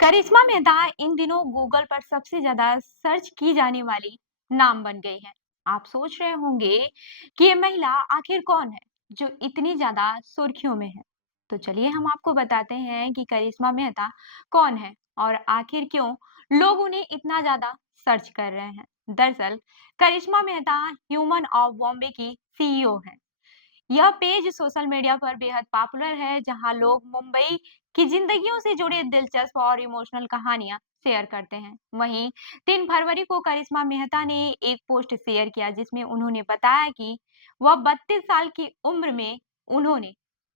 करिश्मा मेहता इन दिनों गूगल पर सबसे ज्यादा सर्च की जाने वाली नाम बन गई है। आप सोच रहे होंगे कि ये महिला आखिर कौन है जो इतनी ज्यादा सुर्खियों में है। तो चलिए हम आपको बताते हैं कि करिश्मा मेहता कौन है और आखिर क्यों लोग उन्हें इतना ज्यादा सर्च कर रहे हैं। दरअसल करिश्मा मेहता ह्यूमन ऑफ बॉम्बे की सीईओ है। यह पेज सोशल मीडिया पर बेहद पॉपुलर है, जहां लोग मुंबई की जिंदगियों से जुड़े दिलचस्प और इमोशनल कहानियां शेयर करते हैं। वहीं 3 फरवरी को करिश्मा मेहता ने एक पोस्ट शेयर किया जिसमें उन्होंने बताया कि वह 32 साल की उम्र में उन्होंने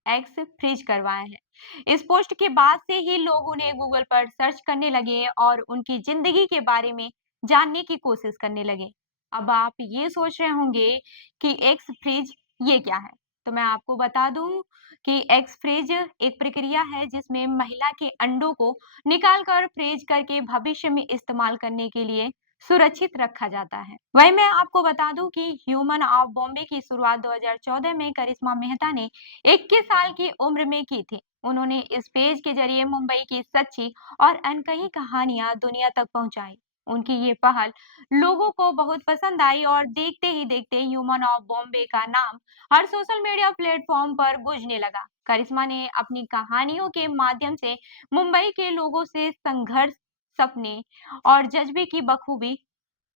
एक्स फ्रीज करवाया है। इस पोस्ट के बाद से ही लोग उन्हें गूगल पर सर्च करने लगे और उनकी जिंदगी के बारे में जानने की कोशिश करने लगे। अब आप ये सोच रहे होंगे कि एक्स फ्रीज ये क्या है? तो मैं आपको बता दूं कि एग्स फ्रीज एक प्रक्रिया है जिसमें महिला के अंडों को निकाल कर फ्रीज करके भविष्य में इस्तेमाल करने के लिए सुरक्षित रखा जाता है। वही मैं आपको बता दूं कि ह्यूमन ऑफ बॉम्बे की शुरुआत 2014 में करिश्मा मेहता ने 21 साल की उम्र में की थी। उन्होंने इस पेज के जरिए मुंबई की सच्ची और अनकही कहानियां दुनिया तक पहुंचाई। उनकी ये पहल लोगों को बहुत पसंद आई और देखते ही देखते ह्यूमन ऑफ बॉम्बे का नाम हर सोशल मीडिया प्लेटफॉर्म पर गूंजने लगा। करिश्मा ने अपनी कहानियों के माध्यम से मुंबई के लोगों से संघर्ष, सपने और जज्बे की बखूबी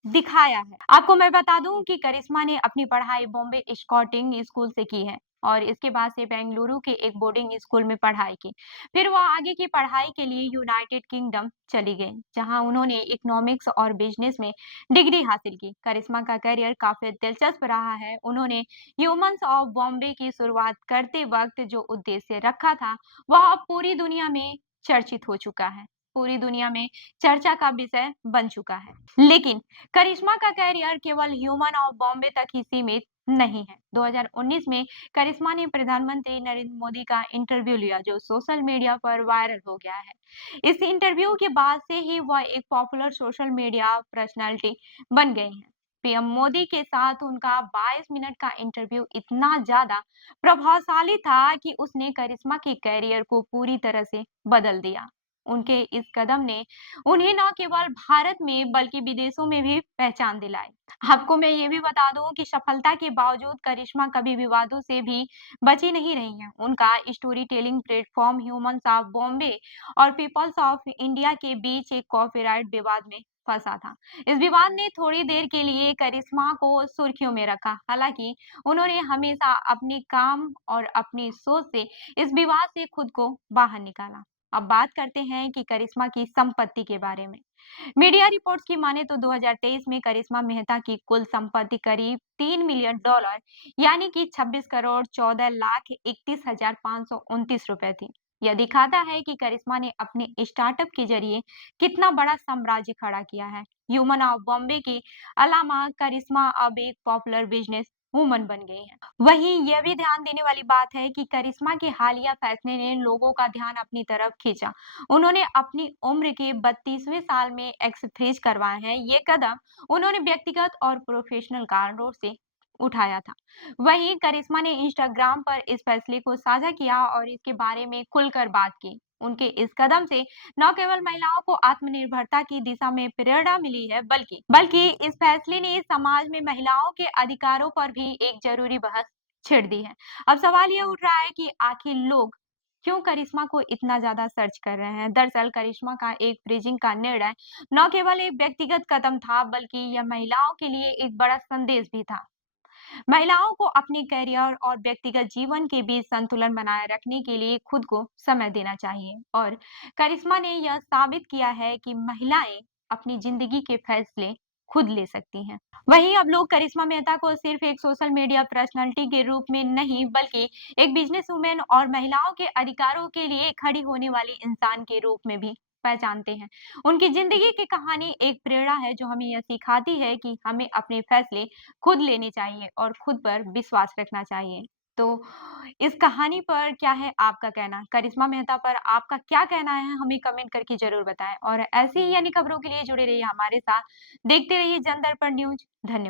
दिखाया है। आपको मैं बता दूं कि करिश्मा ने अपनी पढ़ाई बॉम्बे स्कॉटिंग स्कूल से की है और इसके बाद से बेंगलुरु के एक बोर्डिंग स्कूल में पढ़ाई की। फिर वह आगे की पढ़ाई के लिए यूनाइटेड किंगडम चली गई, जहां उन्होंने इकोनॉमिक्स और बिजनेस में डिग्री हासिल की। करिश्मा का करियर काफी दिलचस्प रहा है। उन्होंने ह्यूमंस ऑफ बॉम्बे की शुरुआत करते वक्त जो उद्देश्य रखा था, वह अब पूरी दुनिया में चर्चित हो चुका है। पूरी दुनिया में चर्चा का विषय बन चुका है। लेकिन करिश्मा का कैरियर केवल ह्यूमन ऑफ बॉम्बे तक ही सीमित नहीं है। 2019 में करिश्मा ने प्रधानमंत्री नरेंद्र मोदी का इंटरव्यू लिया जो सोशल मीडिया पर वायरल हो गया है। इस इंटरव्यू के बाद से ही वह एक पॉपुलर सोशल मीडिया पर्सनालिटी बन गई हैं। पीएम मोदी के साथ उनका 22 मिनट का इंटरव्यू इतना ज्यादा प्रभावशाली था कि उसने करिश्मा के कैरियर को पूरी तरह से बदल दिया। उनके इस कदम ने उन्हें न केवल भारत में बल्कि विदेशों में भी पहचान दिलाई। आपको मैं ये भी बता दूं कि सफलता के बावजूद करिश्मा कभी विवादों से भी बची नहीं रही हैं। उनका story telling platform humans of Bombay और पीपल्स ऑफ इंडिया के बीच एक कॉपीराइट विवाद में फंसा था। इस विवाद ने थोड़ी देर के लिए करिश्मा को सुर्खियों में रखा। हालांकि उन्होंने हमेशा अपने काम और अपनी सोच से इस विवाद से खुद को बाहर निकाला। अब बात करते हैं कि करिश्मा की संपत्ति के बारे में। मीडिया रिपोर्ट्स की माने तो 2023 में करिश्मा मेहता की कुल संपत्ति करीब 3 मिलियन डॉलर यानी कि 26 करोड़ 14 लाख 31,529 रुपए थी। यह दिखाता है कि करिश्मा ने अपने स्टार्टअप के जरिए कितना बड़ा साम्राज्य खड़ा किया है। ह्यूमन ऑफ बॉम्बे के अलावा करिश्मा अब एक पॉपुलर बिजनेस वुमन बन गई है। वहीं यह भी ध्यान देने वाली बात है कि करिश्मा के हालिया फैसले ने लोगों का ध्यान अपनी तरफ खींचा। उन्होंने अपनी उम्र के 32वें साल में एक्सफ्रेज करवाए हैं। ये कदम उन्होंने व्यक्तिगत और प्रोफेशनल कारणों से उठाया था। वहीं करिश्मा ने इंस्टाग्राम पर इस फैसले को साझा किया और इसके बारे में खुलकर बात की। उनके इस कदम से न केवल महिलाओं को आत्मनिर्भरता की दिशा में प्रेरणा मिली है, बल्कि बल्कि इस फैसले ने समाज में महिलाओं के अधिकारों पर भी एक जरूरी बहस छेड़ दी है। अब सवाल ये उठ रहा है कि आखिर लोग क्यों करिश्मा को इतना ज्यादा सर्च कर रहे हैं? दरअसल करिश्मा का एक फ्रीजिंग का निर्णय न केवल एक व्यक्तिगत कदम था, बल्कि यह महिलाओं के लिए एक बड़ा संदेश भी था। महिलाओं को अपने करियर और व्यक्तिगत जीवन के बीच संतुलन बनाए रखने के लिए खुद को समय देना चाहिए और करिश्मा ने यह साबित किया है कि महिलाएं अपनी जिंदगी के फैसले खुद ले सकती हैं। वहीं अब लोग करिश्मा मेहता को सिर्फ एक सोशल मीडिया पर्सनालिटी के रूप में नहीं, बल्कि एक बिजनेस वुमेन और महिलाओं के अधिकारों के लिए खड़ी होने वाली इंसान के रूप में भी पहचानते हैं। उनकी जिंदगी की कहानी एक प्रेरणा है जो हमें यह सिखाती है कि हमें अपने फैसले खुद लेनी चाहिए और खुद पर विश्वास रखना चाहिए। तो इस कहानी पर क्या है आपका कहना? करिश्मा मेहता पर आपका क्या कहना है? हमें कमेंट करके ज़रूर बताएँ और ऐसी ही यानी खबरों के लिए जुड़े रहिए हमारे साथ। देखते रहिए जन दर्पण न्यूज़। धन्यवाद।